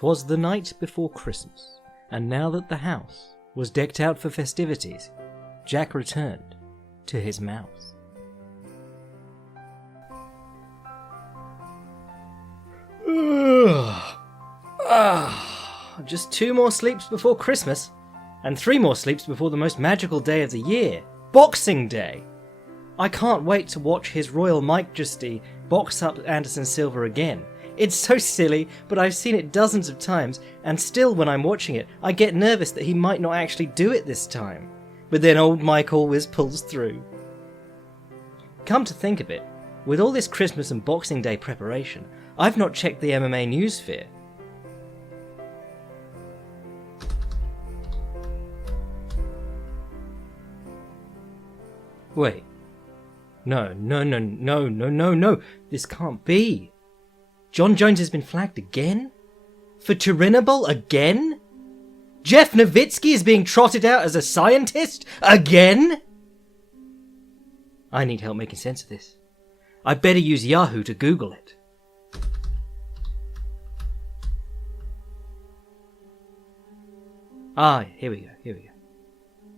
'Twas the night before Christmas, and now that the house was decked out for festivities, Jack returned to his mouse. Just 2 more sleeps before Christmas, and 3 more sleeps before the most magical day of the year, Boxing Day. I can't wait to watch His Royal Majesty box up Anderson Silva again. It's so silly, but I've seen it dozens of times, and still when I'm watching it, I get nervous that he might not actually do it this time. But then old Mike always pulls through. Come to think of it, with all this Christmas and Boxing Day preparation, I've not checked the MMA newsfeed. Wait. No. This can't be. Jon Jones has been flagged again? For Chernobyl again? Jeff Nowitzki is being trotted out as a scientist again? I need help making sense of this. I better use Yahoo to Google it. Here we go.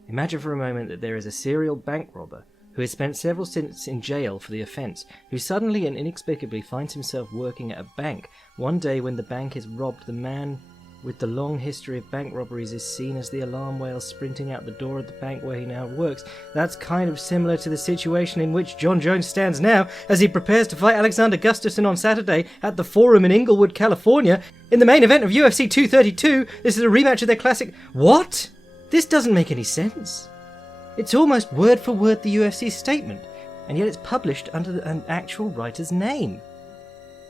Imagine for a moment that there is a serial bank robber who has spent several stints in jail for the offence, who suddenly and inexplicably finds himself working at a bank. One day when the bank is robbed, the man with the long history of bank robberies is seen as the alarm whale sprinting out the door of the bank where he now works. That's kind of similar to the situation in which Jon Jones stands now, as he prepares to fight Alexander Gustafson on Saturday at the Forum in Inglewood, California. In the main event of UFC 232, this is a rematch of their classic... What? This doesn't make any sense. It's almost word for word the UFC statement, and yet it's published under an actual writer's name.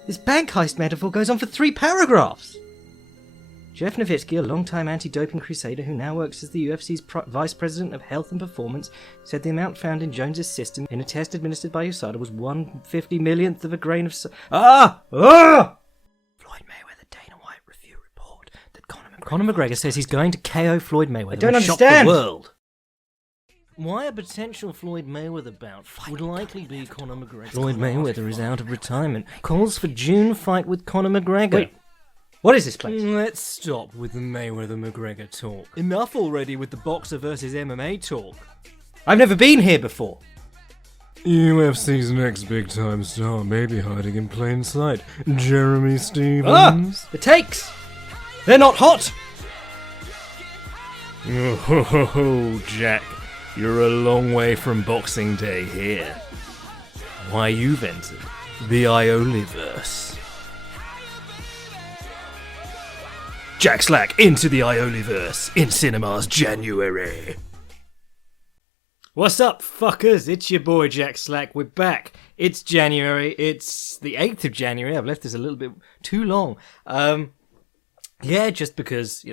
This bank heist metaphor goes on for 3 paragraphs. Jeff Nowitzki, a long-time anti-doping crusader who now works as the UFC's Vice President of Health and Performance, said the amount found in Jones's system in a test administered by USADA was 1/50 millionth of a grain of Floyd Mayweather Dana White review report that Conor McGregor says he's going to KO Floyd Mayweather. I don't understand. Shock the world. Why a potential Floyd Mayweather bout would likely be Conor McGregor. Floyd Mayweather is out of retirement. Calls for June fight with Conor McGregor. Wait, what is this place? Let's stop with the Mayweather-McGregor talk. Enough already with the boxer versus MMA talk. I've never been here before. UFC's next big-time star may be hiding in plain sight. Jeremy Stevens. The takes! They're not hot! Oh, Jack. You're a long way from Boxing Day here. Why, you've entered the Ioleverse. Jack Slack into the Ioleverse in cinemas January. What's up, fuckers? It's your boy Jack Slack. We're back. It's January. It's the 8th of January. I've left this a little bit too long. Just because,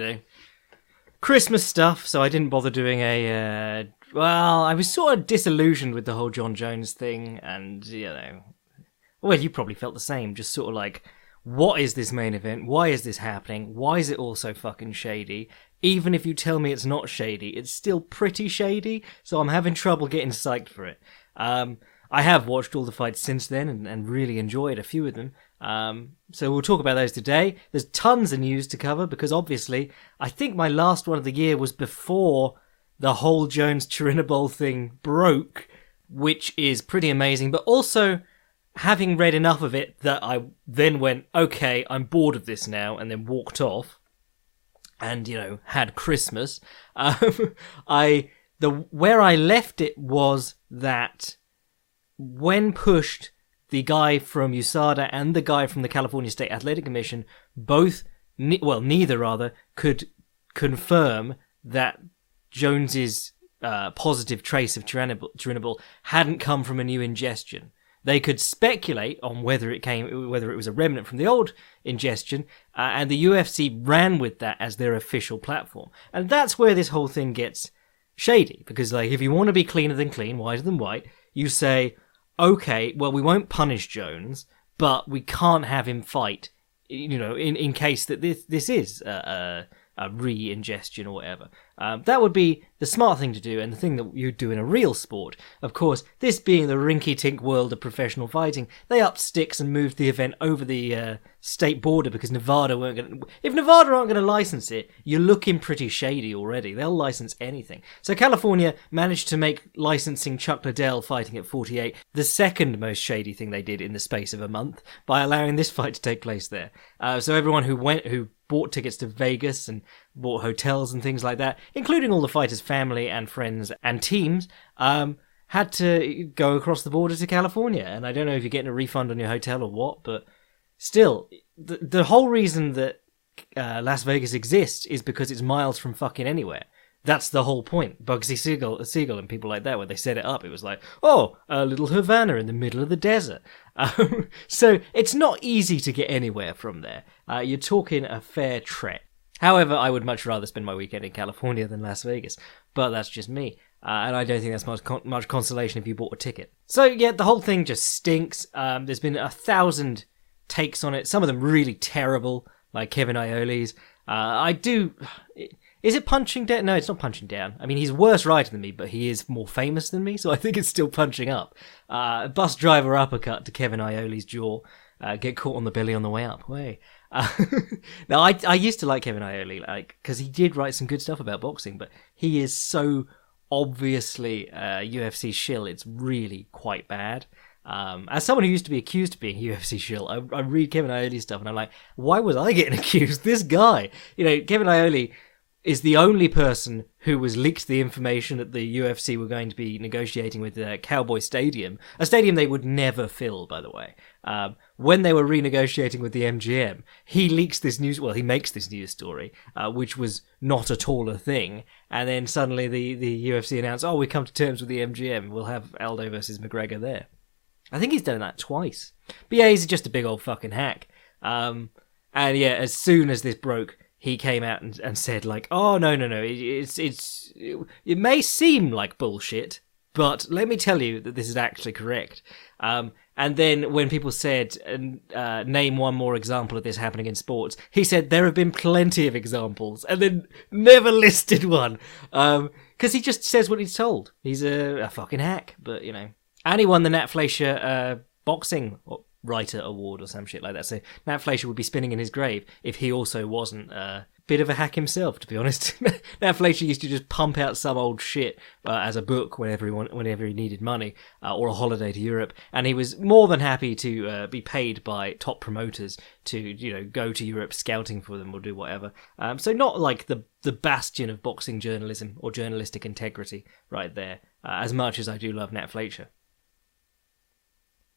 Christmas stuff, so I didn't bother doing I was sort of disillusioned with the whole Jon Jones thing, and, well, you probably felt the same, just sort of like, what is this main event? Why is this happening? Why is it all so fucking shady? Even if you tell me it's not shady, it's still pretty shady, so I'm having trouble getting psyched for it. I have watched all the fights since then, and really enjoyed a few of them. So we'll talk about those today. There's tons of news to cover, because obviously, I think my last one of the year was before the whole Jones Chernobyl thing broke, which is pretty amazing, but also having read enough of it that I then went, okay, I'm bored of this now, and then walked off and, had Christmas. Where I left it was that when pushed, the guy from USADA and the guy from the California State Athletic Commission neither could confirm that Jones's positive trace of Chernobyl hadn't come from a new ingestion. They could speculate on whether it was a remnant from the old ingestion, and the UFC ran with that as their official platform. And that's where this whole thing gets shady, because if you want to be cleaner than clean, whiter than white, you say, okay, well, we won't punish Jones, but we can't have him fight, in case that this is a re-ingestion or whatever. That would be the smart thing to do, and the thing that you'd do in a real sport. Of course, this being the rinky-tink world of professional fighting, they upped sticks and moved the event over the state border because Nevada weren't going to... If Nevada aren't going to license it, you're looking pretty shady already. They'll license anything. So California managed to make licensing Chuck Liddell fighting at 48 the second most shady thing they did in the space of a month by allowing this fight to take place there. So everyone who bought tickets to Vegas and bought hotels and things like that, including all the fighters' family and friends and teams, had to go across the border to California. And I don't know if you're getting a refund on your hotel or what, but still, the whole reason that Las Vegas exists is because it's miles from fucking anywhere. That's the whole point. Bugsy Siegel and people like that, when they set it up, it was like, oh, a little Havana in the middle of the desert. So it's not easy to get anywhere from there. You're talking a fair trek. However, I would much rather spend my weekend in California than Las Vegas, but that's just me. And I don't think that's much consolation if you bought a ticket. So yeah, the whole thing just stinks. There's been 1,000 takes on it, some of them really terrible, like Kevin Ioli's. Is it punching down? No, it's not punching down. I mean, he's a worse writer than me, but he is more famous than me, so I think it's still punching up. Bus driver uppercut to Kevin Ioli's jaw. Get caught on the belly on the way up. Way. Now, I used to like Kevin Iole, because he did write some good stuff about boxing, but he is so obviously UFC shill, it's really quite bad. As someone who used to be accused of being UFC shill, I read Kevin Ioli's stuff and I'm like, why was I getting accused? This guy, Kevin Iole is the only person who was leaked the information that the UFC were going to be negotiating with Cowboy Stadium, a stadium they would never fill, by the way. When they were renegotiating with the MGM, he makes this news story, which was not at all a thing, and then suddenly the UFC announced, we come to terms with the MGM, we'll have Aldo versus McGregor there. I think he's done that twice. But yeah, he's just a big old fucking hack. And yeah, as soon as this broke, he came out and said, like, oh, no, it may seem like bullshit, but let me tell you that this is actually correct. And then when people said, name one more example of this happening in sports, he said, there have been plenty of examples, and then never listed one. Because he just says what he's told. He's a fucking hack, but, And he won the Nat Fleischer boxing writer award or some shit like that. So Nat Fleischer would be spinning in his grave if he also wasn't a bit of a hack himself, to be honest. Nat Fleischer used to just pump out some old shit as a book whenever he needed money or a holiday to Europe, and he was more than happy to be paid by top promoters to go to Europe scouting for them or do whatever. So not like the bastion of boxing journalism or journalistic integrity right there, as much as I do love Nat Fleischer.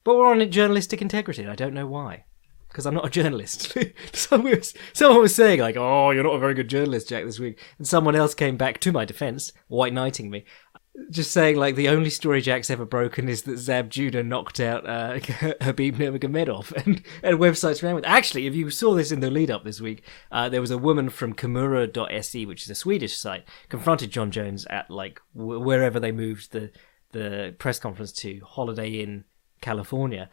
But we're on journalistic integrity, and I don't know why. Because I'm not a journalist. Someone was saying, like, oh, you're not a very good journalist, Jack, this week. And someone else came back to my defence, white knighting me, just saying, like, the only story Jack's ever broken is that Zab Judah knocked out Khabib Nurmagomedov. And websites ran with it. Actually, if you saw this in the lead-up this week, there was a woman from Kimura.se, which is a Swedish site, confronted John Jones at, like, wherever they moved the press conference to, Holiday Inn, California,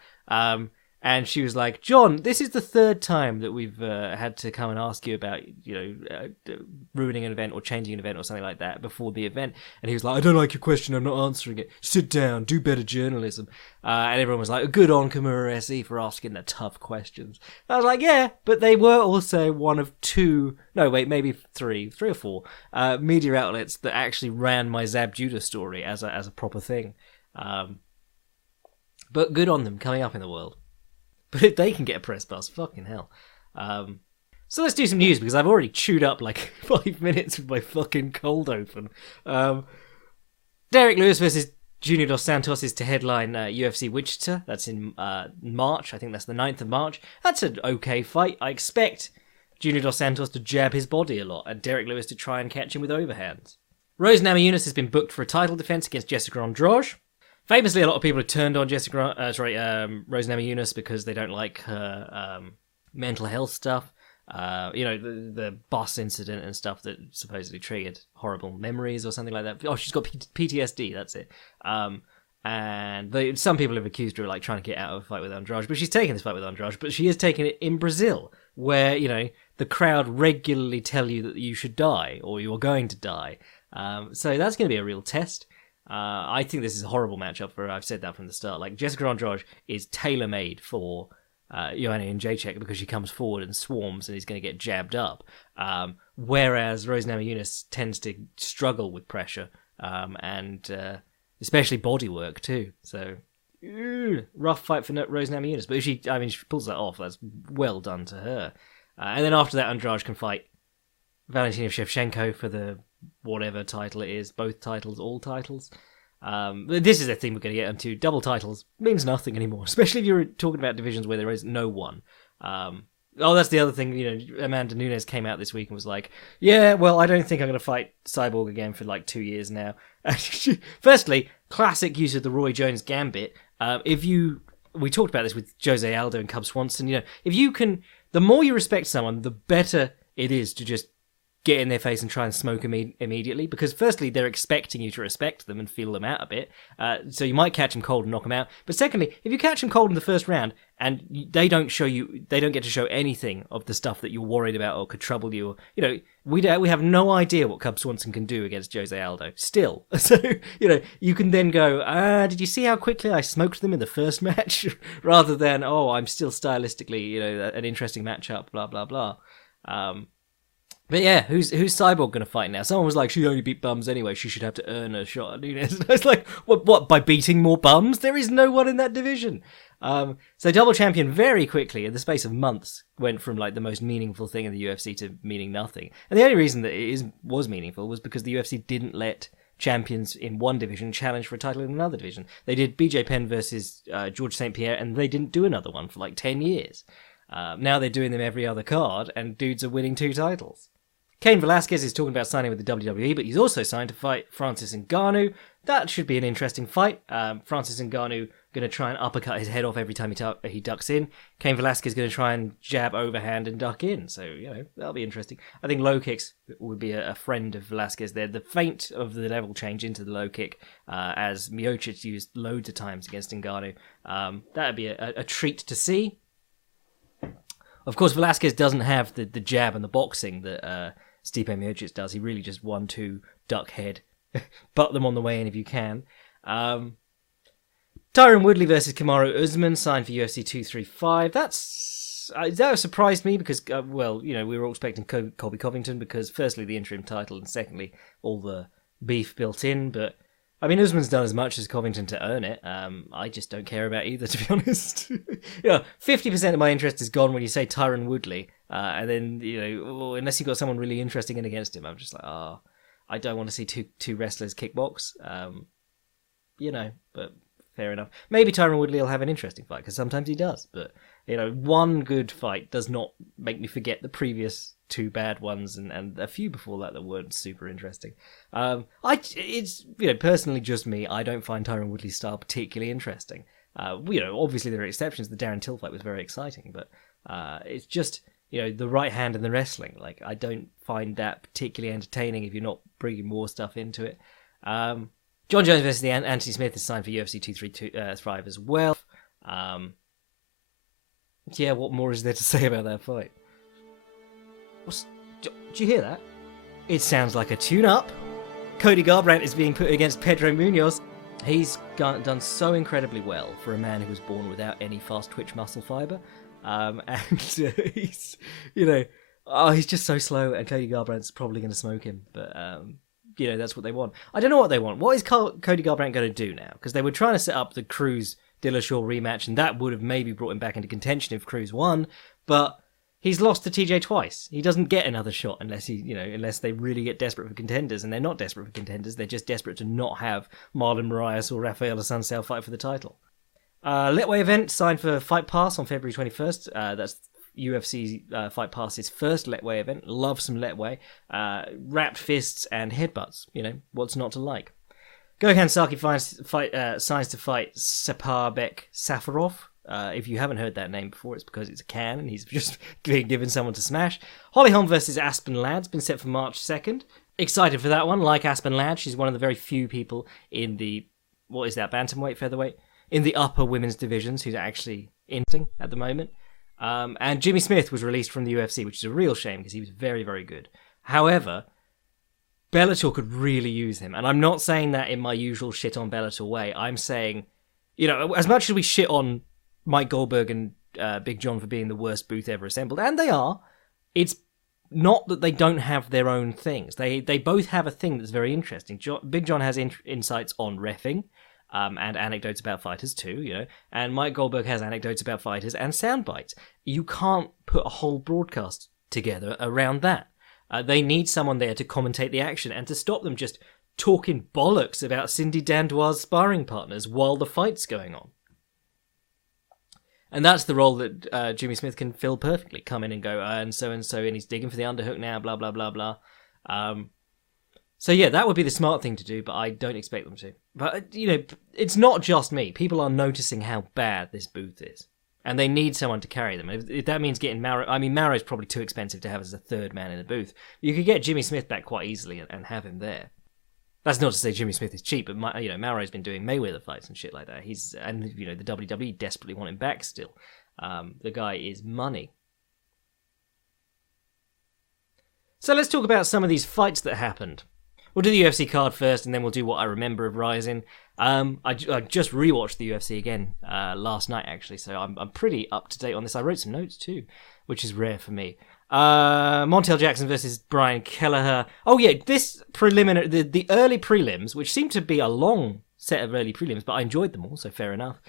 and she was like, John, this is the third time that we've had to come and ask you about ruining an event or changing an event or something like that before the event. And he was like, I don't like your question, I'm not answering it, sit down, do better journalism. And everyone was like, good on Kimura SE for asking the tough questions. And I was like, yeah, but they were also one of maybe three or four media outlets that actually ran my Zab Judah story as a proper thing. But good on them, coming up in the world. But if they can get a press bus, fucking hell. So let's do some news, because I've already chewed up like 5 minutes with my fucking cold open. Derek Lewis versus Junior Dos Santos is to headline UFC Wichita. That's in March. I think that's the 9th of March. That's an okay fight. I expect Junior Dos Santos to jab his body a lot, and Derek Lewis to try and catch him with overhands. Rose Namajunas has been booked for a title defense against Jessica Andrade. Famously, a lot of people have turned on Rose Namajunas because they don't like her mental health stuff. The bus incident and stuff that supposedly triggered horrible memories or something like that. Oh, she's got PTSD, that's it. And some people have accused her of like trying to get out of a fight with Andrade, but she's taken this fight with Andrade, but she is taking it in Brazil, where, the crowd regularly tell you that you should die or you are going to die. So that's going to be a real test. I think this is a horrible matchup for her. I've said that from the start. Like, Jessica Andrade is tailor-made for Joanna Jędrzejczyk because she comes forward and swarms and is going to get jabbed up. Whereas Rose Namajunas tends to struggle with pressure and especially body work too. So, rough fight for Rose Namajunas. But if she pulls that off, that's well done to her. And then after that, Andrade can fight Valentina Shevchenko for the whatever title it is, both titles, all titles. This is a thing we're going to get into. Double titles means nothing anymore, especially if you're talking about divisions where there is no one. That's the other thing. Amanda Nunes came out this week and was like, yeah, well, I don't think I'm going to fight Cyborg again for like 2 years now. Firstly, classic use of the Roy Jones Gambit. We talked about this with Jose Aldo and Cub Swanson. The more you respect someone, the better it is to just get in their face and try and smoke immediately, because firstly, they're expecting you to respect them and feel them out a bit, so you might catch them cold and knock them out. But secondly, if you catch them cold in the first round and they don't get to show anything of the stuff that you're worried about or could trouble you, we have no idea what Cub Swanson can do against Jose Aldo still. So you can then go, did you see how quickly I smoked them in the first match, rather than, I'm still stylistically an interesting matchup, blah blah blah. But yeah, who's Cyborg going to fight now? Someone was like, she only beat bums anyway, she should have to earn a shot at Nunes. I was like, what, by beating more bums? There is no one in that division. So double champion very quickly, in the space of months, went from like the most meaningful thing in the UFC to meaning nothing. And the only reason that it was meaningful was because the UFC didn't let champions in one division challenge for a title in another division. They did Bj Penn versus George St. Pierre, and they didn't do another one for like 10 years. Now they're doing them every other card, and dudes are winning 2 titles. Cain Velasquez is talking about signing with the WWE, but he's also signed to fight Francis Ngannou. That should be an interesting fight. Francis Ngannou going to try and uppercut his head off every time he ducks in. Cain Velasquez going to try and jab overhand and duck in. So, that'll be interesting. I think low kicks would be a friend of Velasquez there. The feint of the level change into the low kick, as Miocic used loads of times against Ngannou. That would be a treat to see. Of course, Velasquez doesn't have the jab and the boxing that Stipe Miocic does. He really just 1-2 duck head, butt them on the way in if you can. Tyron Woodley versus Kamaru Usman signed for UFC 235. That surprised me because we were all expecting Colby Covington because firstly the interim title and secondly all the beef built in. But Usman's done as much as Covington to earn it. I just don't care about either, to be honest. 50% of my interest is gone when you say Tyron Woodley. And then, unless you've got someone really interesting in against him, I'm just like, I don't want to see two wrestlers kickbox. But fair enough. Maybe Tyron Woodley will have an interesting fight, because sometimes he does. But, one good fight does not make me forget the previous 2 bad ones and a few before that weren't super interesting. It's personally just me. I don't find Tyron Woodley's style particularly interesting. Obviously there are exceptions. The Darren Till fight was very exciting, but it's just the right hand and the wrestling. Like, I don't find that particularly entertaining if you're not bringing more stuff into it. John Jones versus Anthony Smith is signed for UFC 235 as well. What more is there to say about that fight? Did you hear that? It sounds like a tune-up. Cody Garbrandt is being put against Pedro Munoz. He's done so incredibly well for a man who was born without any fast twitch muscle fibre. He's just so slow, and Cody Garbrandt's probably going to smoke him. But, that's what they want. I don't know what they want. What is Cody Garbrandt going to do now? Because they were trying to set up the Cruz Dillashaw rematch, and that would have maybe brought him back into contention if Cruz won. But he's lost to TJ twice. He doesn't get another shot unless they really get desperate for contenders, and they're not desperate for contenders. They're just desperate to not have Marlon Moraes or Rafael Assunção fight for the title. Letway event signed for Fight Pass on February 21st. That's UFC Fight Pass's first Letway event. Love some Letway. Wrapped fists and headbutts. What's not to like? Gokhan Saki signs to fight Saparbek Safarov. If you haven't heard that name before, it's because it's a can and he's just being given someone to smash. Holly Holm versus Aspen Ladd's been set for March 2nd. Excited for that one. Like Aspen Ladd, she's one of the very few people in the, bantamweight, featherweight, in the upper women's divisions who's actually interesting at the moment. And Jimmy Smith was released from the UFC, which is a real shame because he was very, very good. However, Bellator could really use him. And I'm not saying that in my usual shit on Bellator way. I'm saying, as much as we shit on Mike Goldberg and Big John for being the worst booth ever assembled, and they are, it's not that they don't have their own things. They both have a thing that's very interesting. Big John has insights on reffing, and anecdotes about fighters too, and Mike Goldberg has anecdotes about fighters and sound bites. You can't put a whole broadcast together around that. They need someone there to commentate the action and to stop them just talking bollocks about Cindy Dandois' sparring partners while the fight's going on. And that's the role that Jimmy Smith can fill perfectly. Come in and go, and so, and he's digging for the underhook now, blah, blah, blah, blah. So yeah, that would be the smart thing to do, but I don't expect them to. But, it's not just me. People are noticing how bad this booth is. And they need someone to carry them. If that means getting Maro... I mean, Maro's probably too expensive to have as a third man in the booth. You could get Jimmy Smith back quite easily and have him there. That's not to say Jimmy Smith is cheap, but Maro's been doing Mayweather fights and shit like that. The WWE desperately want him back still. The guy is money. So let's talk about some of these fights that happened. We'll do the UFC card first, and then we'll do what I remember of Rising. I just rewatched the UFC again last night, actually, so I'm pretty up to date on this. I wrote some notes too, which is rare for me. Montel Jackson versus Brian Kelleher. Oh yeah, this preliminary, the early prelims, which seemed to be a long set of early prelims, but I enjoyed them all, so fair enough.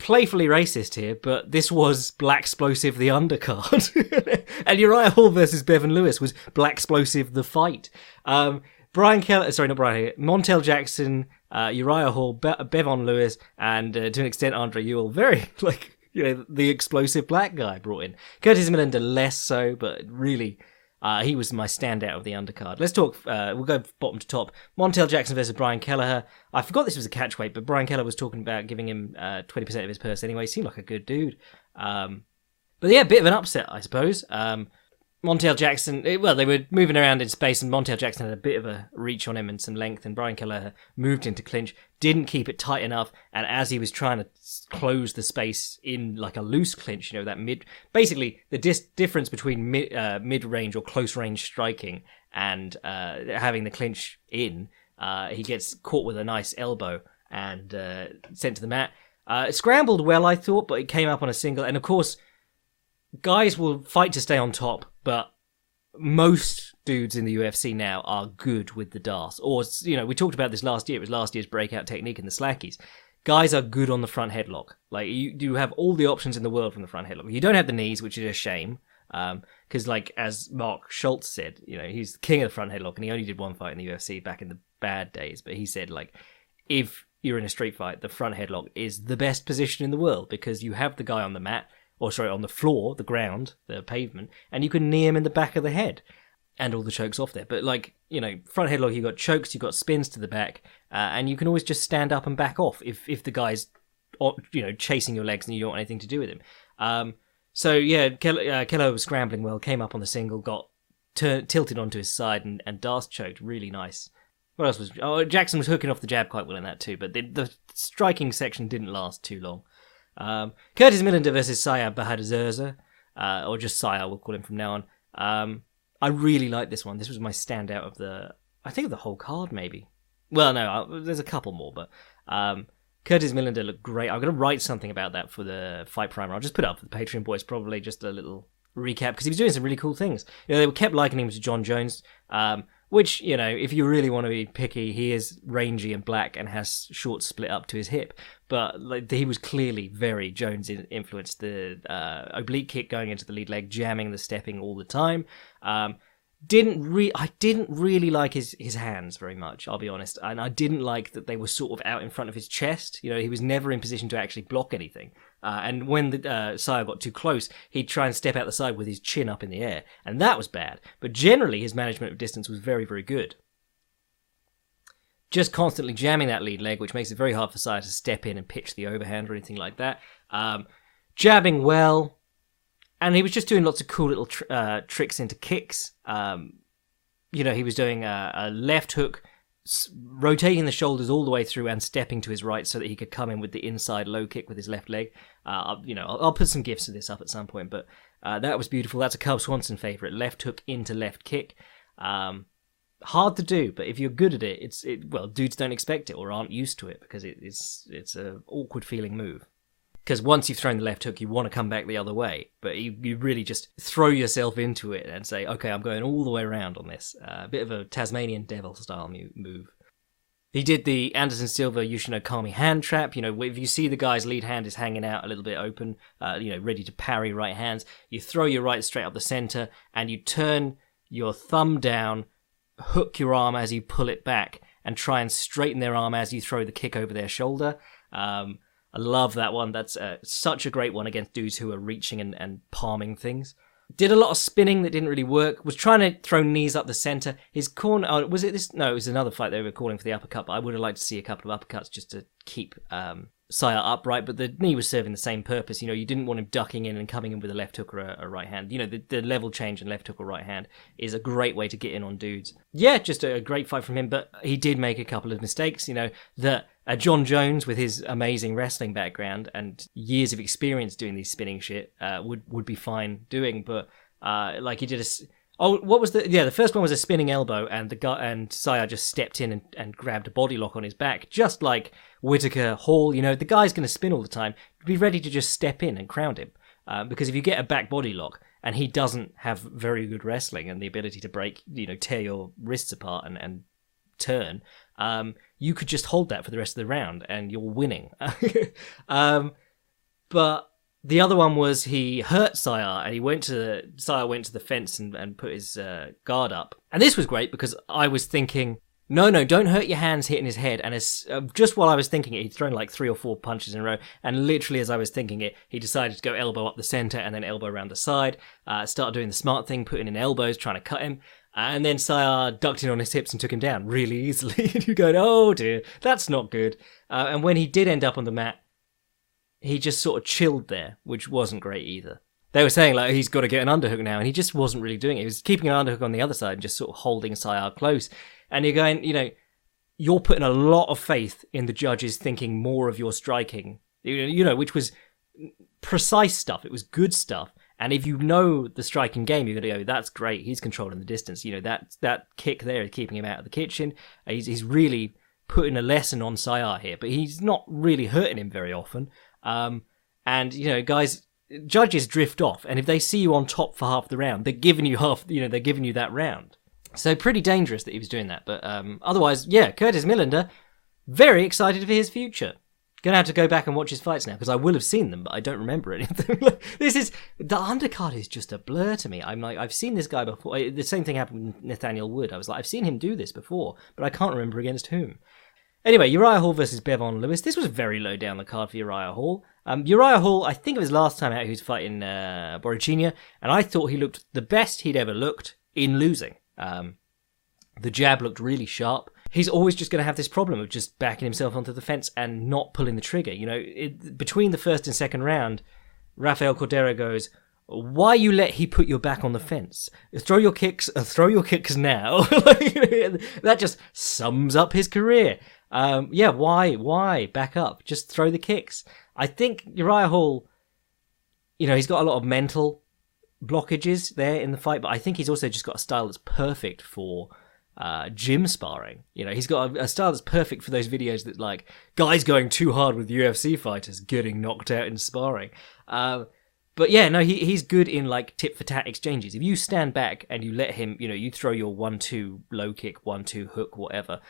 Playfully racist here, but this was Black Explosive the undercard. And Uriah Hall versus Bevan Lewis was Black Explosive the fight. Montel Jackson, Uriah Hall, Bevan Lewis, and to an extent Andre Ewell. Very, the explosive black guy brought in. Curtis Millender less so, but really, he was my standout of the undercard. Let's talk, we'll go bottom to top. Montel Jackson versus Brian Kelleher. I forgot this was a catchweight, but Brian Kelleher was talking about giving him 20% of his purse anyway. Seemed like a good dude. But yeah, a bit of an upset, I suppose. Montel Jackson, they were moving around in space, and Montel Jackson had a bit of a reach on him and some length, and Brian Kelleher moved into clinch, didn't keep it tight enough, and as he was trying to close the space in like a loose clinch, that basically the difference between mid-range or close-range striking and having the clinch in, he gets caught with a nice elbow and sent to the mat. It scrambled well, I thought, but it came up on a single, and of course, guys will fight to stay on top, but most dudes in the UFC now are good with the DARS. Or, we talked about this last year. It was last year's breakout technique in the Slackies. Guys are good on the front headlock. Like, you have all the options in the world from the front headlock. You don't have the knees, which is a shame. Because, as Mark Schultz said, he's the king of the front headlock, and he only did one fight in the UFC back in the bad days. But he said, if you're in a street fight, the front headlock is the best position in the world because you have the guy on the mat, on the floor, the ground, the pavement, and you can knee him in the back of the head and all the chokes off there. But front headlock, you've got chokes, you've got spins to the back, and you can always just stand up and back off if the guy's, chasing your legs and you don't want anything to do with him. Kelleher was scrambling well, came up on the single, got tilted onto his side and Darce choked. Really nice. What else was... Jackson was hooking off the jab quite well in that too, but the striking section didn't last too long. Curtis Millender versus Sayar Bahadurza, or just Sayar, we'll call him from now on. I really like this one. This was my standout of the whole card, maybe. Well, no, there's a couple more, but Curtis Millender looked great. I'm going to write something about that for the Fight Primer. I'll just put it up for the Patreon boys, probably just a little recap, because he was doing some really cool things. They kept likening him to John Jones, which, if you really want to be picky, he is rangy and black and has short split up to his hip. But he was clearly very Jones influenced. The oblique kick going into the lead leg, jamming the stepping all the time. I didn't really like his hands very much, I'll be honest. And I didn't like that they were sort of out in front of his chest. He was never in position to actually block anything. And when the Sayar got too close, he'd try and step out the side with his chin up in the air. And that was bad. But generally, his management of distance was very, very good. Just constantly jamming that lead leg, which makes it very hard for Sayar to step in and pitch the overhand or anything like that. Jabbing well. And he was just doing lots of cool little tricks into kicks. He was doing a left hook rotating the shoulders all the way through and stepping to his right so that he could come in with the inside low kick with his left leg. I'll put some gifs of this up at some point, but that was beautiful. That's a Cub Swanson favourite. Left hook into left kick. Hard to do, but if you're good at it, dudes don't expect it or aren't used to it because it's a awkward feeling move. Because once you've thrown the left hook, you want to come back the other way, but you really just throw yourself into it and say, okay, I'm going all the way around on this. A bit of a Tasmanian devil style move. He did the Anderson Silva Yoshino Kami hand trap. If you see the guy's lead hand is hanging out a little bit open, ready to parry right hands, you throw your right straight up the center and you turn your thumb down, hook your arm as you pull it back, and try and straighten their arm as you throw the kick over their shoulder. I love that one. That's such a great one against dudes who are reaching and palming things. Did a lot of spinning that didn't really work. Was trying to throw knees up the center. His corner... Oh, was it this? No, it was another fight they were calling for the uppercut, but I would have liked to see a couple of uppercuts just to keep Saya upright, but the knee was serving the same purpose. You didn't want him ducking in and coming in with a left hook or a right hand. The level change in left hook or right hand is a great way to get in on dudes. Yeah, just a great fight from him, but he did make a couple of mistakes. That John Jones, with his amazing wrestling background and years of experience doing these spinning shit, would be fine doing, but he did a... Oh, what was the first one was a spinning elbow, and the guy and Saya just stepped in and grabbed a body lock on his back, just like Whitaker, Hall. The guy's going to spin all the time. Be ready to just step in and crown him, because if you get a back body lock and he doesn't have very good wrestling and the ability to break, tear your wrists apart and turn, you could just hold that for the rest of the round and you're winning. But the other one was he hurt Saya and Saya went to the fence and put his guard up. And this was great because I was thinking, no, don't hurt your hands hitting his head. And just while I was thinking it, he'd thrown like 3 or 4 punches in a row. And literally as I was thinking it, he decided to go elbow up the center and then elbow around the side. Started doing the smart thing, putting in elbows, trying to cut him. And then Saya ducked in on his hips and took him down really easily. And you're going, oh dear, that's not good. And when he did end up on the mat, he just sort of chilled there, which wasn't great either. They were saying, he's got to get an underhook now, and he just wasn't really doing it. He was keeping an underhook on the other side and just sort of holding Saya close. And you're going, you're putting a lot of faith in the judges thinking more of your striking, which was precise stuff. It was good stuff. And if you know the striking game, you're going to go, that's great. He's controlling the distance. That kick there is keeping him out of the kitchen. He's really putting a lesson on Saya here, but he's not really hurting him very often. Guys, judges drift off, and if they see you on top for half the round, they're giving you that round. So pretty dangerous that he was doing that. But otherwise, yeah, Curtis Millender, very excited for his future. Gonna have to go back and watch his fights now because I will have seen them, but I don't remember anything. The undercard is just a blur to me. I'm like, I've seen this guy before. The same thing happened with Nathaniel Wood. I was like, I've seen him do this before, but I can't remember against whom. Anyway, Uriah Hall versus Bevon Lewis. This was very low down the card for Uriah Hall. Uriah Hall, I think it was last time out he was fighting Borichinha, and I thought he looked the best he'd ever looked in losing. The jab looked really sharp. He's always just going to have this problem of just backing himself onto the fence and not pulling the trigger. Between the first and second round, Rafael Cordero goes, why you let he put your back on the fence? Throw your kicks now. That just sums up his career. Why? Back up. Just throw the kicks. I think Uriah Hall, he's got a lot of mental blockages there in the fight, but I think he's also just got a style that's perfect for gym sparring. He's got a style that's perfect for those videos that like guys going too hard with UFC fighters getting knocked out in sparring. But yeah, no, he's good in like tit for tat exchanges. If you stand back and you let him, you throw your 1-2 low kick, 1-2 hook, whatever.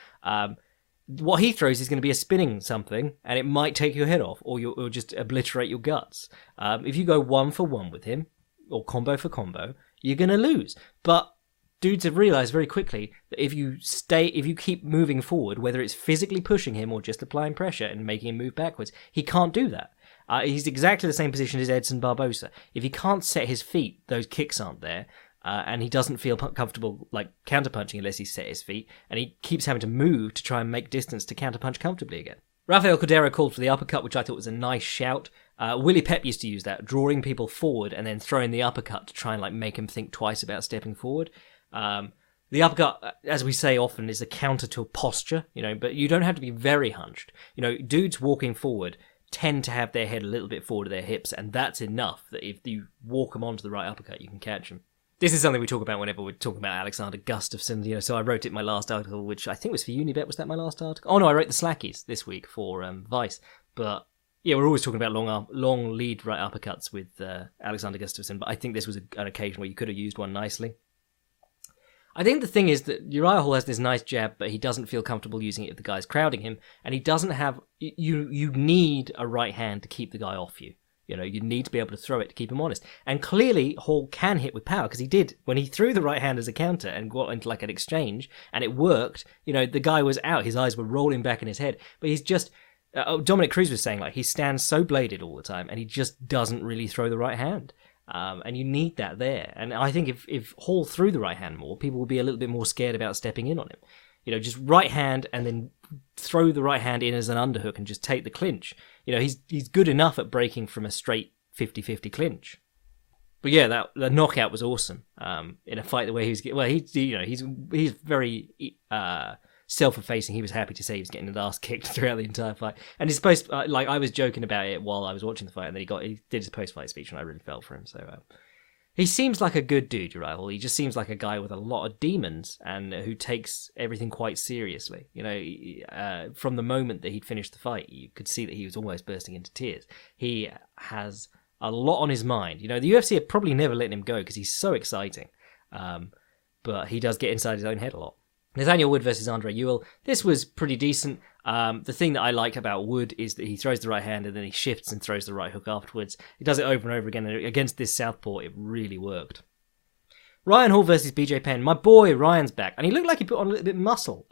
What he throws is going to be a spinning something, and it might take your head off, or you'll just obliterate your guts. If you go 1-for-1 with him, or combo for combo, you're going to lose. But dudes have realised very quickly that if you keep moving forward, whether it's physically pushing him or just applying pressure and making him move backwards, he can't do that. He's exactly the same position as Edson Barbosa. If he can't set his feet, those kicks aren't there. And he doesn't feel comfortable like counterpunching unless he set his feet, and he keeps having to move to try and make distance to counterpunch comfortably again. Rafael Cordero called for the uppercut, which I thought was a nice shout. Willie Pep used to use that, drawing people forward and then throwing the uppercut to try and like make him think twice about stepping forward. The uppercut, as we say often, is a counter to a posture, but you don't have to be very hunched. Dudes walking forward tend to have their head a little bit forward of their hips, and that's enough that if you walk them onto the right uppercut, you can catch them. This is something we talk about whenever we're talking about Alexander Gustafson, so I wrote it in my last article, which I think was for Unibet. Was that my last article? Oh no, I wrote the Slackies this week for Vice, but yeah, we're always talking about long lead right uppercuts with Alexander Gustafson, but I think this was an occasion where you could have used one nicely. I think the thing is that Uriah Hall has this nice jab, but he doesn't feel comfortable using it if the guy's crowding him, and he doesn't have... You need a right hand to keep the guy off you. You need to be able to throw it to keep him honest. And clearly, Hall can hit with power, because he did. When he threw the right hand as a counter and got into like an exchange, and it worked, the guy was out. His eyes were rolling back in his head. But he's just... Dominic Cruz was saying, he stands so bladed all the time, and he just doesn't really throw the right hand. And you need that there. And I think if Hall threw the right hand more, people would be a little bit more scared about stepping in on him. Just right hand and then throw the right hand in as an underhook and just take the clinch. He's good enough at breaking from a straight 50-50 clinch. But yeah, the knockout was awesome. In a fight the way he's very self-effacing. He was happy to say he was getting his ass kicked throughout the entire fight, and he's supposed I was joking about it while I was watching the fight, and then he did his post-fight speech, and I really felt for him. So he seems like a good dude, Uriah Hall. He just seems like a guy with a lot of demons and who takes everything quite seriously. From the moment that he'd finished the fight, you could see that he was almost bursting into tears. He has a lot on his mind. The UFC have probably never let him go because he's so exciting, but he does get inside his own head a lot. Nathaniel Wood versus Andre Ewell. This was pretty decent. The thing that I like about Wood is that he throws the right hand and then he shifts and throws the right hook afterwards. He does it over and over again. And against this southpaw, it really worked. Ryan Hall versus Bj Penn. My boy Ryan's back, and he looked like he put on a little bit of muscle.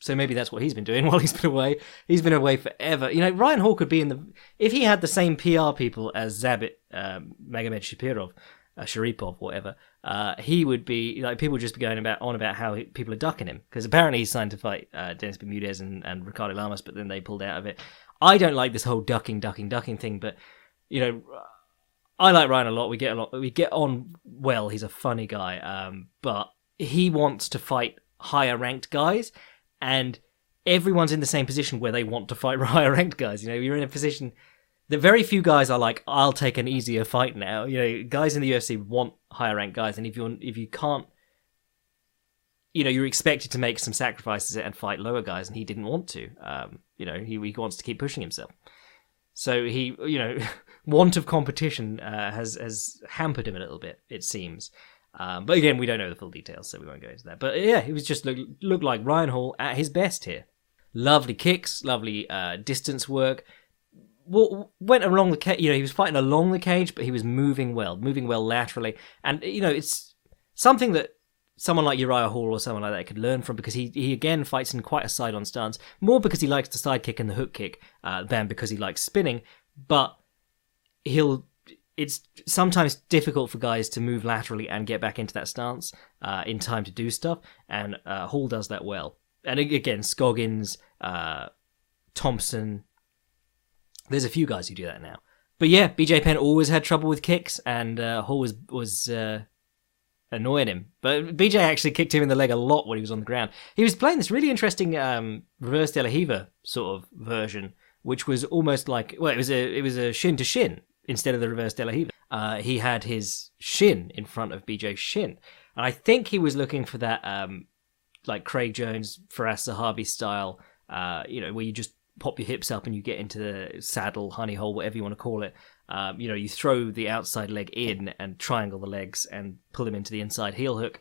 So maybe that's what he's been doing while he's been away. He's been away forever. Ryan Hall could be in the... If he had the same PR people as Zabit Magomed Sharipov, whatever, he would be people would just be going on about how people are ducking him, because apparently he's signed to fight Dennis Bermudez and Ricardo Lamas, but then they pulled out of it. I don't like this whole ducking thing, but I like Ryan a lot. We get on well. He's a funny guy, but he wants to fight higher ranked guys, and everyone's in the same position where they want to fight higher ranked guys. You're in a position. The very few guys are like, I'll take an easier fight now. Guys in the UFC want higher ranked guys, and if you can't, you're expected to make some sacrifices and fight lower guys, and he didn't want to. He wants to keep pushing himself. So he, want of competition has hampered him a little bit, it seems. But again, we don't know the full details, so we won't go into that. But yeah, he was just looked like Ryan Hall at his best here. Lovely kicks, lovely distance work. Went along the cage, he was fighting along the cage, but he was moving well laterally. And, it's something that someone like Uriah Hall or someone like that could learn from, because he again fights in quite a side-on stance, more because he likes the side kick and the hook kick than because he likes spinning. But it's sometimes difficult for guys to move laterally and get back into that stance in time to do stuff, and Hall does that well. And again, Scoggins, Thompson... There's a few guys who do that now. But yeah, Bj Penn always had trouble with kicks, and Hall was annoying him. But Bj actually kicked him in the leg a lot when he was on the ground. He was playing this really interesting reverse De La Riva sort of version, which was almost like... Well, it was a shin to shin instead of the reverse De La Riva. He had his shin in front of Bj's shin. And I think he was looking for that like Craig Jones, Faraz Zahabi style, where you just pop your hips up and you get into the saddle, honey hole, whatever you want to call it. You throw the outside leg in and triangle the legs and pull them into the inside heel hook.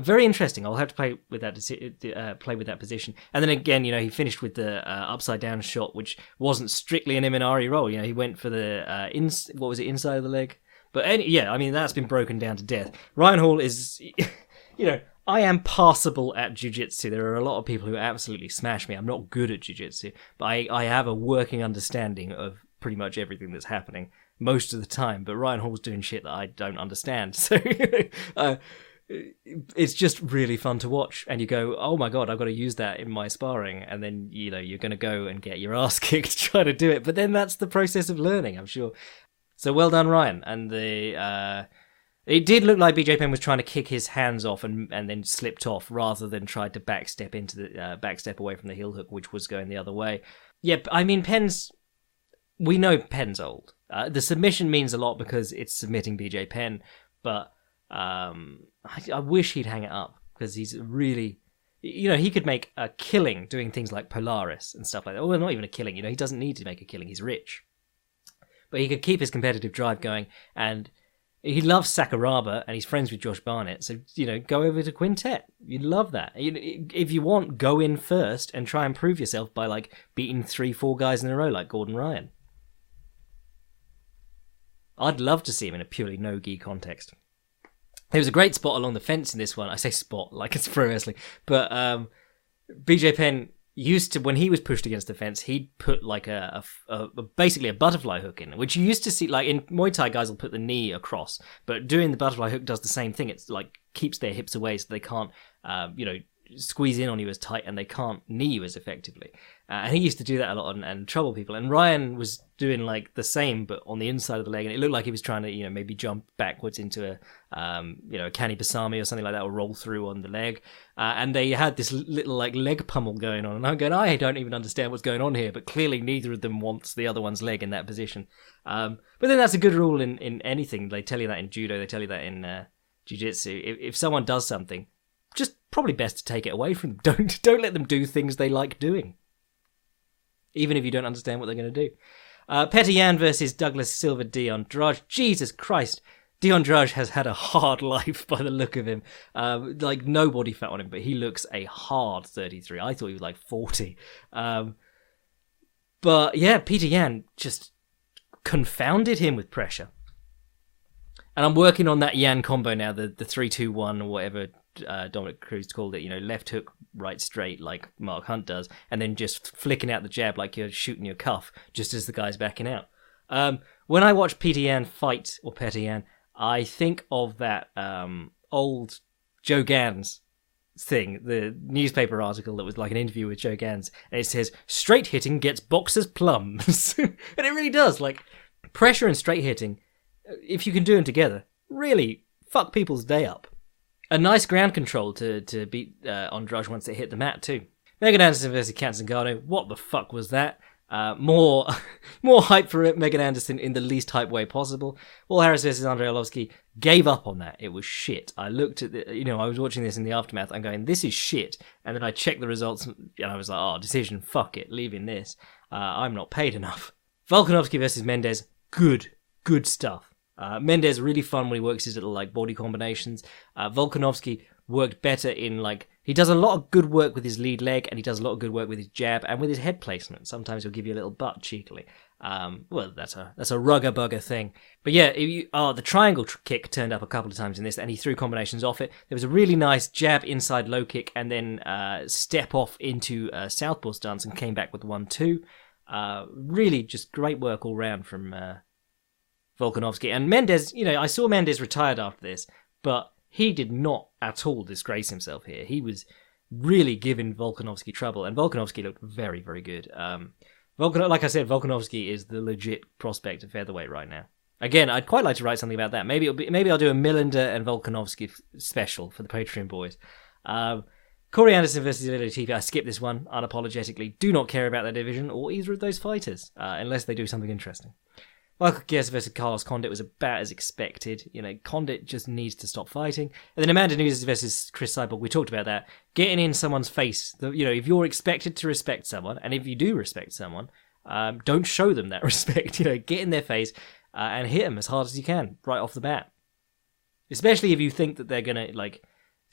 Very interesting. I'll have to play with that position. And then again, he finished with the upside down shot, which wasn't strictly an Imanari roll. He went for the inside of the leg. But that's been broken down to death. Ryan Hall is, I am passable at jiu-jitsu. There are a lot of people who absolutely smash me. I'm not good at jiu-jitsu, but I have a working understanding of pretty much everything that's happening most of the time. But Ryan Hall's doing shit that I don't understand. So it's just really fun to watch. And you go, oh my God, I've got to use that in my sparring. And then, you're going to go and get your ass kicked trying to do it. But then that's the process of learning, I'm sure. So well done, Ryan. And It did look like Bj Penn was trying to kick his hands off and then slipped off rather than tried to backstep into the backstep away from the heel hook, which was going the other way. Yeah, I mean, we know Penn's old. The submission means a lot because it's submitting Bj Penn, but I wish he'd hang it up because he's really, he could make a killing doing things like Polaris and stuff like that. Well, not even a killing, he doesn't need to make a killing. He's rich. But he could keep his competitive drive going, and he loves Sakuraba, and he's friends with Josh Barnett. So, go over to Quintet. You'd love that. If you want, go in first and try and prove yourself by, beating 3-4 guys in a row like Gordon Ryan. I'd love to see him in a purely no-gi context. There was a great spot along the fence in this one. I say spot like it's pro wrestling. But Bj Penn used to, when he was pushed against the fence, he'd put basically a butterfly hook in, which you used to see, in Muay Thai, guys will put the knee across, but doing the butterfly hook does the same thing. It's keeps their hips away so they can't, squeeze in on you as tight, and they can't knee you as effectively. And he used to do that a lot and trouble people. And Ryan was doing the same, but on the inside of the leg, and it looked like he was trying to, maybe jump backwards into a Kani Basami or something like that, or roll through on the leg. And they had this little leg pummel going on, and I'm going, I don't even understand what's going on here, but clearly neither of them wants the other one's leg in that position. But then that's a good rule in anything. They tell you that in judo, they tell you that in jiu-jitsu. If someone does something, just probably best to take it away from them. Don't let them do things they like doing, even if you don't understand what they're going to do. Petr Yan versus Douglas Silva Dion Drage. Jesus Christ. Dion Drage has had a hard life by the look of him. No body fat on him, but he looks a hard 33. I thought he was 40. But yeah, Petr Yan just confounded him with pressure. And I'm working on that Yan combo now, the 3-2-1 or whatever Dominic Cruz called it, left hook, right straight like Mark Hunt does, and then just flicking out the jab like you're shooting your cuff just as the guy's backing out. When I watch Petr Yan fight, or Petr Yan, I think of that old Joe Gans thing, the newspaper article that was like an interview with Joe Gans, and it says, straight hitting gets boxers plums. And it really does. Pressure and straight hitting, if you can do them together, really fuck people's day up. A nice ground control to beat Andrade once they hit the mat too. Megan Anderson versus Kat Zingano. What the fuck was that? More hype for it. Megan Anderson in the least hype way possible. Paul Harris versus Andrei Arlovsky. Gave up on that. It was shit. I looked at I was watching this in the aftermath and going, this is shit. And then I checked the results and I was like, decision, fuck it, leaving this. I'm not paid enough. Volkanovski versus Mendez. Good stuff. Mendez really fun when he works his little body combinations. Volkanovski worked better in he does a lot of good work with his lead leg, and he does a lot of good work with his jab and with his head placement. Sometimes he'll give you a little butt cheekily. Well, that's a rugger bugger thing. But yeah, the triangle kick turned up a couple of times in this, and he threw combinations off it. There was a really nice jab inside low kick, and then step off into a southpaw stance, and came back with 1-2. Really just great work all round from Volkanovski. And Mendez, I saw Mendez retired after this, but he did not at all disgrace himself here. He was really giving Volkanovski trouble, and Volkanovski looked very, very good. Like I said, Volkanovski is the legit prospect of featherweight right now. Again, I'd quite like to write something about that. Maybe I'll do a Millender and Volkanovski special for the Patreon boys. Corey Anderson versus Ilir Latifi. I skipped this one unapologetically. Do not care about that division or either of those fighters, unless they do something interesting. Michael Chiesa versus Carlos Condit was about as expected. Condit just needs to stop fighting. And then Amanda Nunes versus Chris Cyborg. We talked about that. Getting in someone's face. If you're expected to respect someone, and if you do respect someone, don't show them that respect. Get in their face and hit them as hard as you can right off the bat. Especially if you think that they're gonna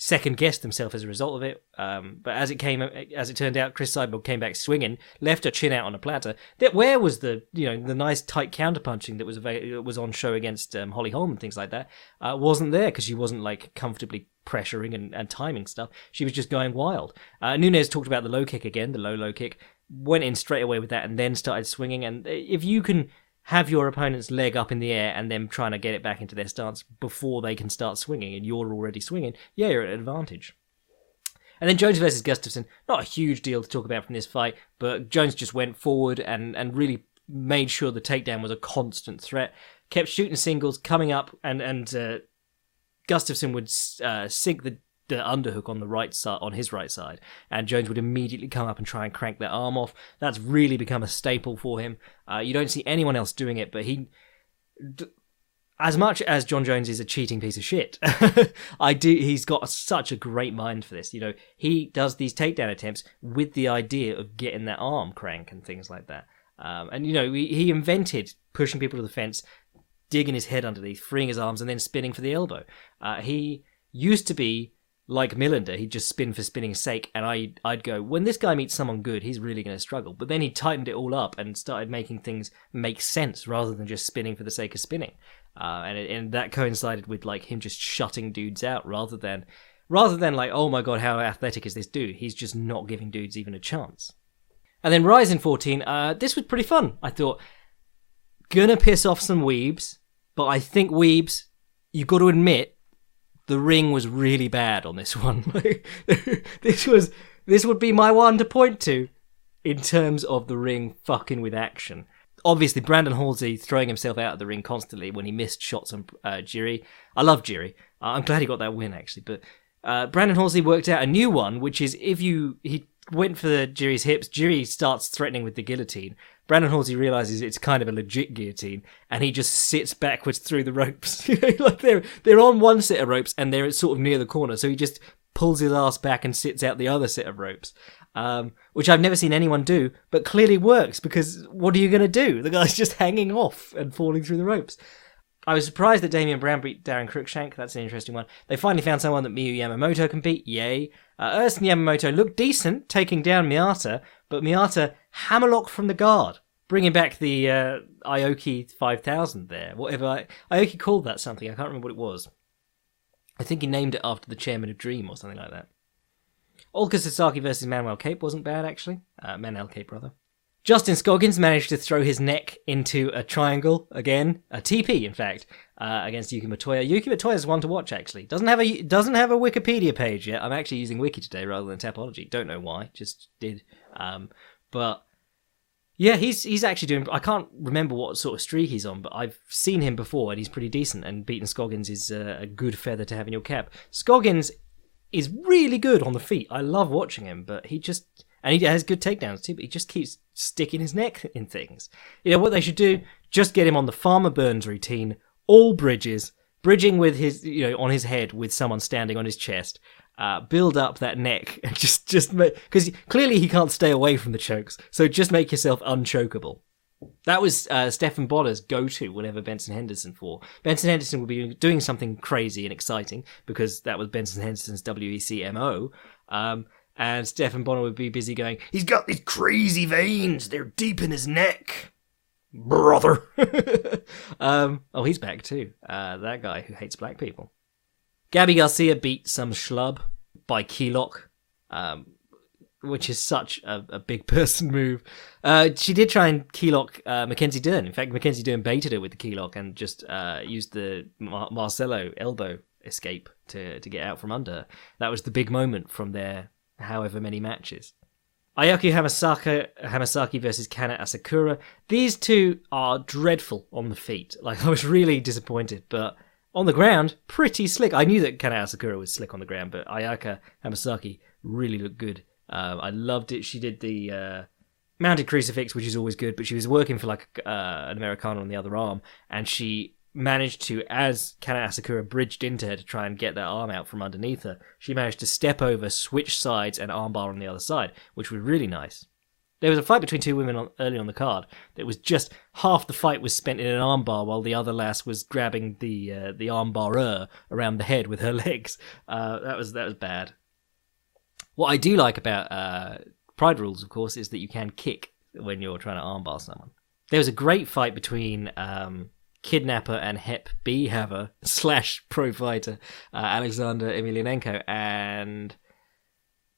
second guess themselves as a result of it. But as it turned out, Chris Cyborg came back swinging, left her chin out on a platter. Where was the the nice tight counterpunching that was on show against Holly Holm and things like that? Wasn't there because she wasn't comfortably pressuring and timing stuff. She was just going wild. Nunes talked about the low kick again, the low kick, went in straight away with that and then started swinging. And if you can have your opponent's leg up in the air and them trying to get it back into their stance before they can start swinging, and you're already swinging, yeah, you're at an advantage. And then Jones versus Gustafson, not a huge deal to talk about from this fight, but Jones just went forward and really made sure the takedown was a constant threat, kept shooting singles, coming up and Gustafson would sink the underhook on the right side, on his right side, and Jones would immediately come up and try and crank that arm off. That's really become a staple for him. You don't see anyone else doing it, but as much as John Jones is a cheating piece of shit, he's got such a great mind for this. He does these takedown attempts with the idea of getting that arm crank and things like that. And he invented pushing people to the fence, digging his head underneath, freeing his arms, and then spinning for the elbow. He used to be like Millender. He'd just spin for spinning's sake, and I'd go, when this guy meets someone good, he's really going to struggle. But then he tightened it all up and started making things make sense rather than just spinning for the sake of spinning. And that coincided with like him just shutting dudes out rather than like, oh my god, how athletic is this dude? He's just not giving dudes even a chance. And then Rise in 14, this was pretty fun. I thought, gonna piss off some weebs, but I think weebs, you got to admit, the ring was really bad on this one. This would be my one to point to in terms of the ring fucking with action. Obviously, Brandon Halsey throwing himself out of the ring constantly when he missed shots on Jiri. I love Jiri. I'm glad he got that win, actually. But Brandon Halsey worked out a new one, which is he went for Jiri's hips. Jiri starts threatening with the guillotine. Brandon Halsey realizes it's kind of a legit guillotine, and he just sits backwards through the ropes. Like they're on one set of ropes, and they're sort of near the corner, so he just pulls his ass back and sits out the other set of ropes, which I've never seen anyone do, but clearly works, because what are you going to do? The guy's just hanging off and falling through the ropes. I was surprised that Damian Brown beat Darren Cruikshank. That's an interesting one. They finally found someone that Miyu Yamamoto can beat. Yay. Erskine Yamamoto looked decent, taking down Miyata, but Miyata hammerlock from the guard, bringing back the Aoki 5000 there. Whatever. Aoki called that something. I can't remember what it was. I think he named it after the chairman of Dream or something like that. Olga Sasaki versus Manuel Cape wasn't bad, actually. Manel Cape, rather. Justin Scoggins managed to throw his neck into a triangle again, a TP, in fact, against Yuki Matoya. Yuki Matoya is one to watch, actually. Doesn't have a Wikipedia page yet. I'm actually using Wiki today rather than Tapology. Don't know why, just did. But yeah, he's actually doing. I can't remember what sort of streak he's on, but I've seen him before, and he's pretty decent. And beating Scoggins is a good feather to have in your cap. Scoggins is really good on the feet. I love watching him, but he has good takedowns too, but he just keeps sticking his neck in things. What they should do, just get him on the Farmer Burns routine, all bridging with his, on his head with someone standing on his chest, build up that neck, and just make, because clearly he can't stay away from the chokes, so just make yourself unchokeable. That was Stephan Bonner's go-to whenever Benson Henderson fought. Benson Henderson would be doing something crazy and exciting, because that was Benson Henderson's WEC MO, and Stephan Bonner would be busy going, he's got these crazy veins, they're deep in his neck, brother. He's back too, that guy who hates black people. Gabby Garcia beat some schlub by keylock, which is such a big person move. She did try and keylock Mackenzie Dern. In fact, Mackenzie Dern baited her with the keylock and just used the Marcelo elbow escape to get out from under her. That was the big moment from their however many matches. Ayako Hamasaki versus Kana Asakura. These two are dreadful on the feet. Like, I was really disappointed, but on the ground, pretty slick. I knew that Kana Asakura was slick on the ground, but Ayaka Hamasaki really looked good. I loved it. She did the mounted crucifix, which is always good, but she was working for like an Americana on the other arm, and she managed to, as Kana Asakura bridged into her to try and get that arm out from underneath her, she managed to step over, switch sides, and armbar on the other side, which was really nice. There was a fight between two women early on the card that was just half the fight was spent in an armbar while the other lass was grabbing the armbarer around the head with her legs. That was bad. What I do like about Pride Rules, of course, is that you can kick when you're trying to armbar someone. There was a great fight between Kidnapper and Hep B Haver / pro fighter Alexander Emelianenko and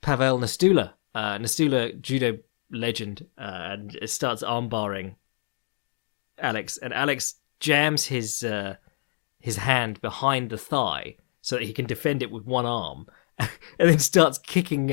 Pavel Nastula. Nastula, judo legend, and starts armbarring Alex, and Alex jams his hand behind the thigh so that he can defend it with one arm, and then starts kicking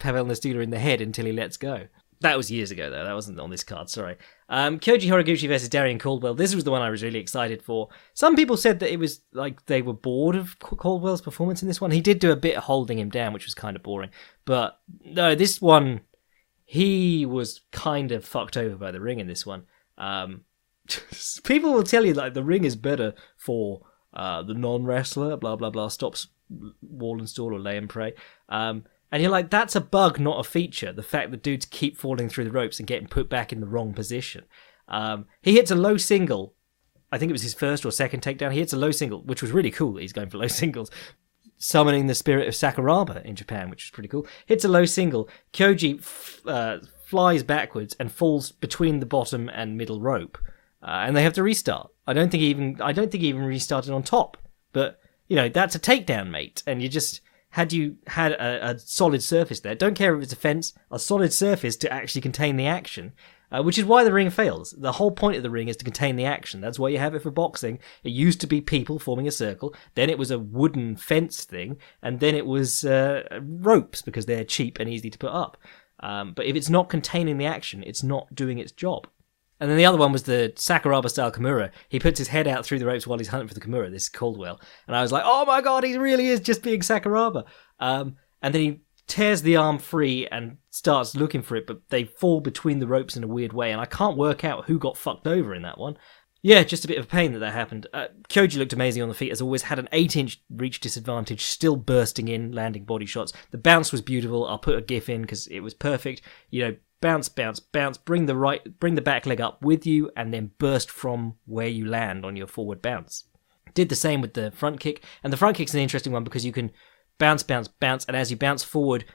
Pavel Nastula in the head until he lets go. That was years ago, though. That wasn't on this card, sorry. Kyoji Horiguchi versus Darien Caldwell. This was the one I was really excited for. Some people said that it was like they were bored of Caldwell's performance in this one. He did do a bit of holding him down, which was kind of boring. But no, this one, he was kind of fucked over by the ring in this one. People will tell you like the ring is better for the non-wrestler, blah, blah, blah, stops wall and stall or lay and pray. And you're like, that's a bug, not a feature. The fact that dudes keep falling through the ropes and getting put back in the wrong position. He hits a low single. I think it was his first or second takedown. He hits a low single, which was really cool that he's going for low singles. Summoning the spirit of Sakuraba in Japan, which is pretty cool. Hits a low single. Kyoji flies backwards and falls between the bottom and middle rope. And they have to restart. I don't think he even restarted on top. But, that's a takedown, mate. And you just... Had you had a solid surface there, don't care if it's a fence, a solid surface to actually contain the action, which is why the ring fails. The whole point of the ring is to contain the action. That's why you have it for boxing. It used to be people forming a circle, then it was a wooden fence thing, and then it was ropes because they're cheap and easy to put up. But if it's not containing the action, it's not doing its job. And then the other one was the Sakuraba-style Kimura. He puts his head out through the ropes while he's hunting for the Kimura, this is Caldwell. And I was like, oh my god, he really is just being Sakuraba. And then he tears the arm free and starts looking for it, but they fall between the ropes in a weird way, and I can't work out who got fucked over in that one. Yeah, just a bit of a pain that happened. Kyoji looked amazing on the feet, as always, had an 8-inch reach disadvantage, still bursting in, landing body shots. The bounce was beautiful. I'll put a gif in because it was perfect. Bounce, bounce, bounce, bring the back leg up with you, and then burst from where you land on your forward bounce. Did the same with the front kick, and the front kick's an interesting one because you can bounce, bounce, bounce, and as you bounce forward,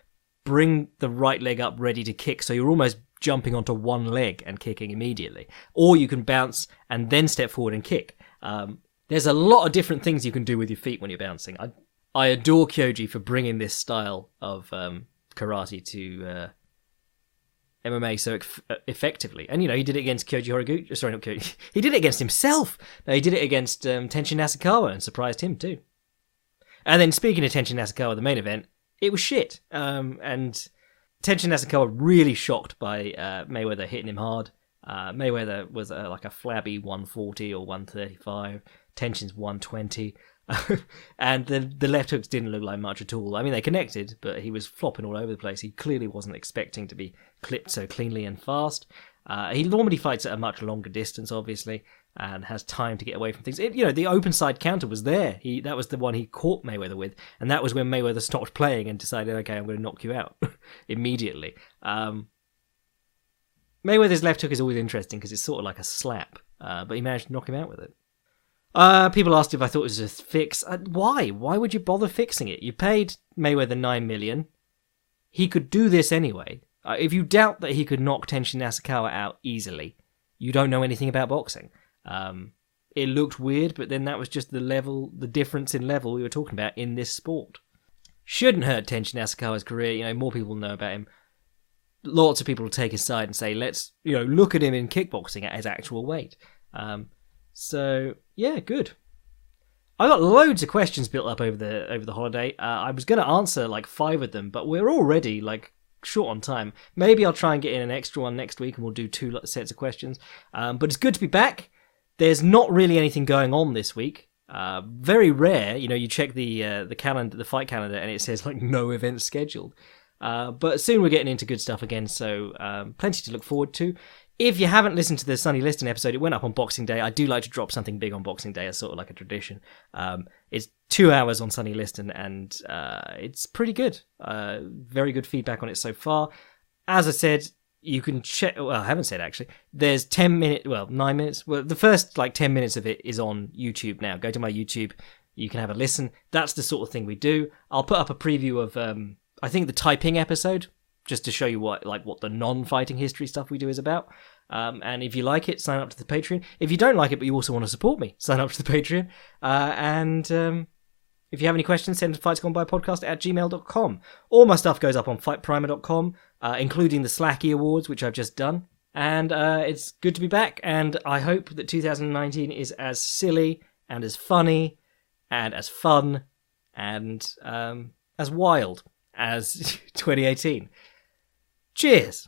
bring the right leg up ready to kick, so you're almost jumping onto one leg and kicking immediately. Or you can bounce and then step forward and kick. There's a lot of different things you can do with your feet when you're bouncing. I adore Kyoji for bringing this style of karate to... MMA so effectively. And, he did it against Kyoji Horiguchi. Sorry, not Kyoji. He did it against himself. No, he did it against Tenshin Nasukawa and surprised him too. And then speaking of Tenshin Nasukawa, the main event, it was shit. And Tenshin Nasukawa really shocked by Mayweather hitting him hard. Mayweather was like a flabby 140 or 135. Tenshin's 120. And the left hooks didn't look like much at all. I mean, they connected, but he was flopping all over the place. He clearly wasn't expecting to be clipped so cleanly and fast. He normally fights at a much longer distance, obviously, and has time to get away from things. The open side counter was there. That was the one he caught Mayweather with, and that was when Mayweather stopped playing and decided, okay, I'm going to knock you out immediately. Mayweather's left hook is always interesting because it's sort of like a slap, but he managed to knock him out with it. People asked if I thought it was a fix. Why? Why would you bother fixing it? You paid Mayweather $9 million. He could do this anyway. If you doubt that he could knock Tenshin Nasukawa out easily, you don't know anything about boxing. It looked weird, but then that was just the difference in level we were talking about in this sport. Shouldn't hurt Tenshin Nasukawa's career. More people know about him. Lots of people will take his side and say, let's, look at him in kickboxing at his actual weight. So yeah, good. I got loads of questions built up over the holiday. I was going to answer like 5 of them, but we're already like short on time. Maybe I'll try and get in an extra one next week, and we'll do 2 sets of questions. But it's good to be back. There's not really anything going on this week. Very rare, you check the calendar, the fight calendar, and it says like no events scheduled. But soon we're getting into good stuff again, so plenty to look forward to. If you haven't listened to the Sonny Liston episode, it went up on Boxing Day. I do like to drop something big on Boxing Day as sort of like a tradition. It's 2 hours on Sonny Liston, and it's pretty good. Very good feedback on it so far. As I said, you can check... Well, I haven't said, actually. There's 9 minutes. Well, the first 10 minutes of it is on YouTube now. Go to my YouTube. You can have a listen. That's the sort of thing we do. I'll put up a preview of, I think, the Taiping episode, just to show you what the non-fighting history stuff we do is about. And if you like it, sign up to the Patreon. If you don't like it, but you also want to support me, sign up to the Patreon. And if you have any questions, send to fightsgonebypodcast@gmail.com. All my stuff goes up on fightprimer.com, including the Slacky Awards, which I've just done. And it's good to be back, and I hope that 2019 is as silly and as funny and as fun and as wild as 2018. Cheers!